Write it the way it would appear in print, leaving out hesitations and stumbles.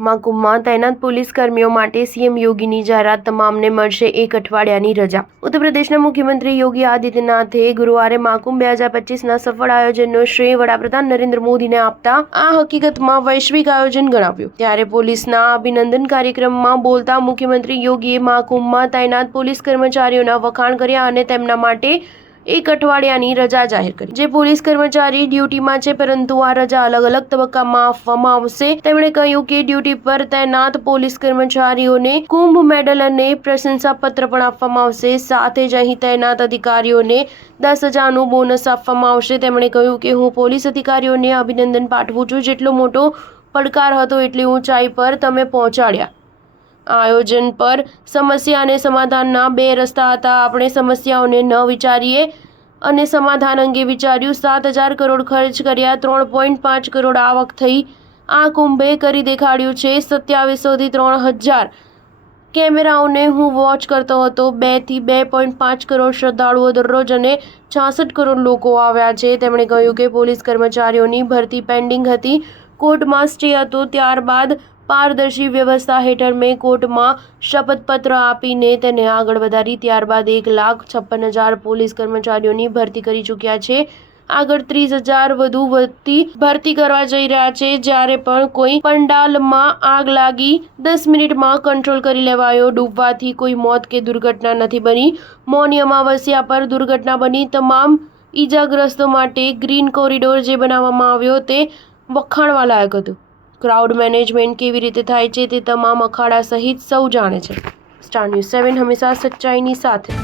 મહાકુંભમાં તૈનાત પોલીસ કર્મીઓ માટે સીએમ યોગીની જાહેરાત, તમામને મળશે 1 અઠવાડિયાની રજા। ઉત્તર પ્રદેશના મુખ્યમંત્રી યોગી આદિત્યનાથે ગુરુવારે મહાકુંભ 2025ના સફળ આયોજનનો શ્રેય વડાપ્રધાન નરેન્દ્ર મોદીને આપતા આ હકીકતમાં વૈશ્વિક આયોજન ગણાવ્યું। ત્યારે પોલીસના અભિનંદન કાર્યક્રમમાં બોલતા મુખ્યમંત્રી યોગીએ મહાકુંભમાં તૈનાત પોલીસ કર્મચારીઓના વખાણ કર્યા અને તેમના માટે 1 અઠવાડિયાની રજા જાહેર કરી। જે પોલીસ કર્મચારી ડ્યુટીમાં છે પરંતુ આ રજા અલગ અલગ તબક્કામાં આપવામાં આવશે। તેમણે કહ્યું કે ડ્યુટી પર તૈનાત પોલીસ કર્મચારીઓને કુંભ મેડલ અને પ્રશંસાપત્ર પણ આપવામાં આવશે। સાથે જ અહીં તૈનાત અધિકારીઓને 10,000નું બોનસ આપવામાં આવશે। તેમણે કહ્યું કે હું પોલીસ અધિકારીઓને અભિનંદન પાઠવું છું। જેટલો મોટો પડકાર હતો એટલી ઊંચાઈ પર તમે પહોંચાડ્યા। આયોજન પર સમસ્યા અને સમાધાનના 2 રસ્તા હતા। આપણે સમસ્યાઓને ન વિચારીએ અને સમાધાન અંગે વિચાર્યું। 7,000 કરોડ ખર્ચ કર્યા, 3.5 કરોડ આવક થઈ। આ કુંભે કરી દેખાડ્યું છે। 2700 થી 3,000 કેમેરાઓને હું વોચ કરતો હતો। 2 થી 2.5 કરોડ શ્રદ્ધાળુઓ દરરોજ અને 66 કરોડ લોકો આવ્યા છે। તેમણે કહ્યું કે પોલીસ કર્મચારીઓની ભરતી પેન્ડિંગ હતી, કોર્ટમાં સ્ટે હતો। ત્યારબાદ પારદર્શી વ્યવસ્થા હેઠળ મેં કોર્ટમાં શપથપત્ર આપીને તેને આગળ વધારી। ત્યારબાદ 1,56,000 પોલીસ કર્મચારીઓની ભરતી કરી ચૂક્યા છે। આગળ 30,000 વધુ ભરતી કરવા જઈ રહ્યા છે। જ્યારે પણ કોઈ પંડાલમાં આગ લાગી, 10 મિનિટમાં કંટ્રોલ કરી લેવાયો। ડૂબવાથી કોઈ મોત કે દુર્ઘટના નથી બની। મૌની અમાવસ્યા પર દુર્ઘટના બની। તમામ ઈજાગ્રસ્તો માટે ગ્રીન કોરિડોર જે બનાવવામાં આવ્યો તે વખાણવા લાયક હતું। ક્રાઉડ મેનેજમેન્ટ કેવી રીતે થાય છે તે તમામ અખાડા સહિત સૌ જાણે છે। સ્ટાર ન્યૂઝ 7 હંમેશા સચ્ચાઈની સાથે।